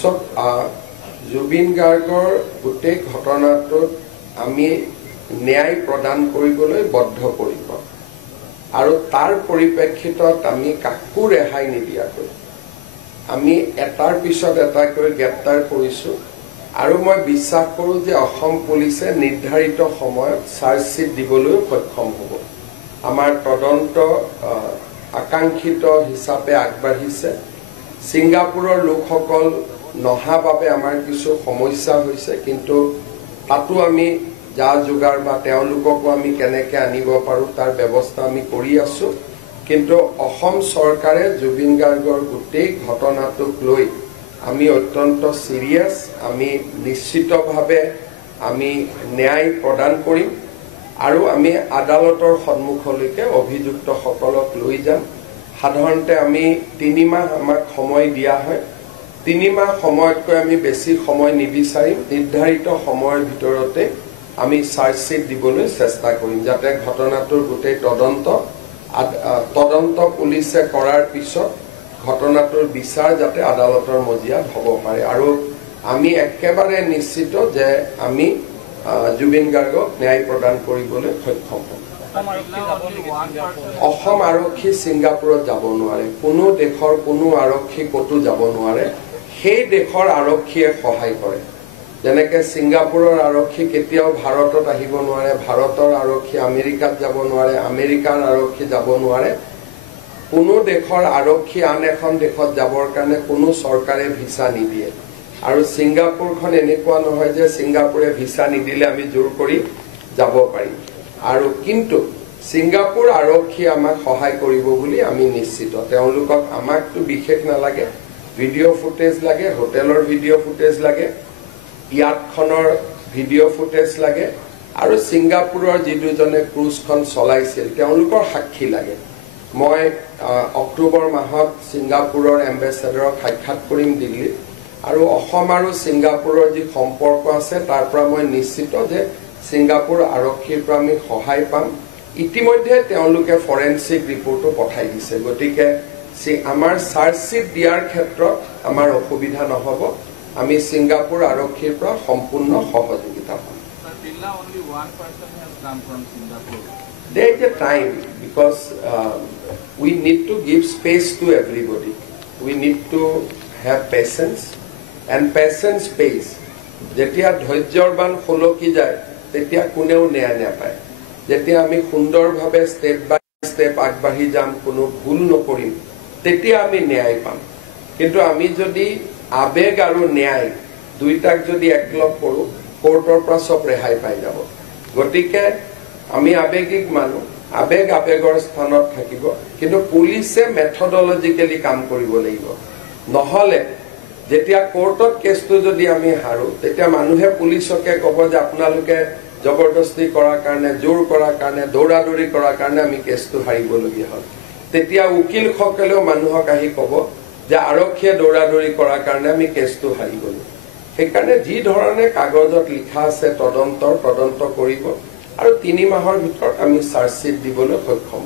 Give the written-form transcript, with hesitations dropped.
সব জুবিন গাৰ্গৰ গোটেই ঘটনাটোত আমি ন্যায় প্ৰদান কৰিবলৈ বদ্ধপৰিকৰ আৰু তাৰ পৰিপ্ৰেক্ষিতত আমি কাকো ৰেহাই নিদিয়াকৈ আমি এটাৰ পিছত এটাকৈ গ্ৰেপ্তাৰ কৰিছো আৰু মই বিশ্বাস কৰোঁ যে অসম পুলিচে নিৰ্ধাৰিত সময়ত চাৰ্জশ্বিট দিবলৈ সক্ষম হ'ব আমাৰ তদন্ত আকাংক্ষিত হিচাপে আগবাঢ়িছে ছিংগাপুৰৰ লোকসকল নহা বাবে আমাৰ কিছু সমস্যা হৈছে কিন্তু তাতো আমি যা যোগাৰ বা তেওঁলোককো আমি কেনেকৈ আনিব পাৰোঁ তাৰ ব্যৱস্থা আমি কৰি আছোঁ কিন্তু অসম চৰকাৰে জুবিন গাৰ্গৰ গোটেই ঘটনাটোক লৈ আমি অত্যন্ত সিৰিয়াস আমি নিশ্চিতভাৱে আমি ন্যায় প্ৰদান কৰিম আৰু আমি আদালতৰ সন্মুখলৈকে অভিযুক্তসকলক লৈ যাম সাধাৰণতে আমি 3 মাহ আমাক সময় দিয়া হয় 3 মাহ সময়তকৈ আমি বেছি সময় নিবিচাৰিম নিৰ্ধাৰিত সময়ৰ ভিতৰতে আমি চাৰ্জশ্বিট দিবলৈ চেষ্টা কৰিম যাতে ঘটনাটোৰ গোটেই তদন্ত পুলিচে কৰাৰ পিছত ঘটনাটোৰ বিচাৰ যাতে আদালতৰ মজিয়াত হ'ব পাৰে আৰু আমি একেবাৰে নিশ্চিত যে আমি জুবিন গাৰ্গক ন্যায় প্ৰদান কৰিবলৈ সক্ষম হ'ম অসম আৰক্ষী ছিংগাপুৰত যাব নোৱাৰে কোনো দেশৰ কোনো আৰক্ষী ক'তো যাব নোৱাৰে সেই দেশৰ আৰক্ষীয়ে সহায় কৰে যেনেকৈ ছিংগাপুৰৰ আৰক্ষী কেতিয়াও ভাৰতত আহিব নোৱাৰে ভাৰতৰ আৰক্ষী আমেৰিকাত যাব নোৱাৰে আমেৰিকাৰ আৰক্ষী যাব নোৱাৰে কোনো দেশৰ আৰক্ষী আন এখন দেশত যাবৰ কাৰণে কোনো চৰকাৰে ভিছা নিদিয়ে আৰু ছিংগাপুৰখন এনেকুৱা নহয় যে ছিংগাপুৰে ভিছা নিদিলে আমি জোৰ কৰি যাব পাৰিম আৰু কিন্তু ছিংগাপুৰ আৰক্ষী আমাক সহায় কৰিব বুলি আমি নিশ্চিত তেওঁলোকক আমাকতো বিশেষ নালাগে ভিডিঅ' ফুটেজ লাগে হোটেলৰ ভিডিঅ' ফুটেজ লাগে ইয়াতখনৰ ভিডিঅ' ফুটেজ লাগে আৰু ছিংগাপুৰৰ যি দুজনে ক্ৰুজখন চলাইছিল তেওঁলোকৰ সাক্ষী লাগে মই অক্টোবৰ মাহত ছিংগাপুৰৰ এম্বেছাডৰক সাক্ষাৎ কৰিম দিল্লীত আৰু অসম আৰু ছিংগাপুৰৰ যি সম্পৰ্ক আছে তাৰ পৰা মই নিশ্চিত যে ছিংগাপুৰ আৰক্ষীৰ পৰা আমি সহায় পাম ইতিমধ্যে তেওঁলোকে ফৰেনচিক ৰিপৰ্টো পঠাই দিছে গতিকে আমাৰ চাৰ্জশ্বিট দিয়াৰ ক্ষেত্ৰত আমাৰ অসুবিধা নহ'ব আমি ছিংগাপুৰ আৰক্ষীৰ পৰা সম্পূৰ্ণ সহযোগিতা পাম There is a time because we need to give space to everybody. We need to have patience and patience pays. যেতিয়া ধৈৰ্যবান হলকি যায় তেতিয়া কোনেও ন্যায় নাপায় যেতিয়া আমি সুন্দৰভাৱে ষ্টেপ বাই ষ্টেপ আগবাঢ়ি যাম কোনো ভুল নকৰিম তেতিয়া আমি ন্যায় পাম কিন্তু আমি যদি আবেগ আৰু ন্যায় দুইটাক যদি একলগ কৰোঁ কোৰ্টৰ পৰা সব ৰেহাই পাই যাব গতিকে আমি আবেগিক মানুহ আবেগ আবেগৰ স্থানত থাকিব কিন্তু পুলিচে মেথডলজিক্যালি কাম কৰিব লাগিব নহলে যেতিয়া কোৰ্টত কেছটো যদি আমি হাৰো তেতিয়া মানুহে পুলিচকে ক'ব যে আপোনালোকে জবৰদস্তি কৰাৰ কাৰণে জোৰ কৰাৰ কাৰণে দৌৰাদৌৰি কৰাৰ কাৰণে আমি কেছটো হাৰিবলগীয়া হ'ল তেতিয়া উকিলসকলেও মানুহক আহি ক'ব যে আৰক্ষীয়ে দৌৰাদৌৰি কৰাৰ কাৰণে আমি কেছটো হাৰি গ'লো সেইকাৰণে যি ধৰণে কাগজত লিখা আছে তদন্ত কৰিব আৰু 3 মাহৰ ভিতৰত আমি চাৰ্জশ্বিট দিবলৈ সক্ষম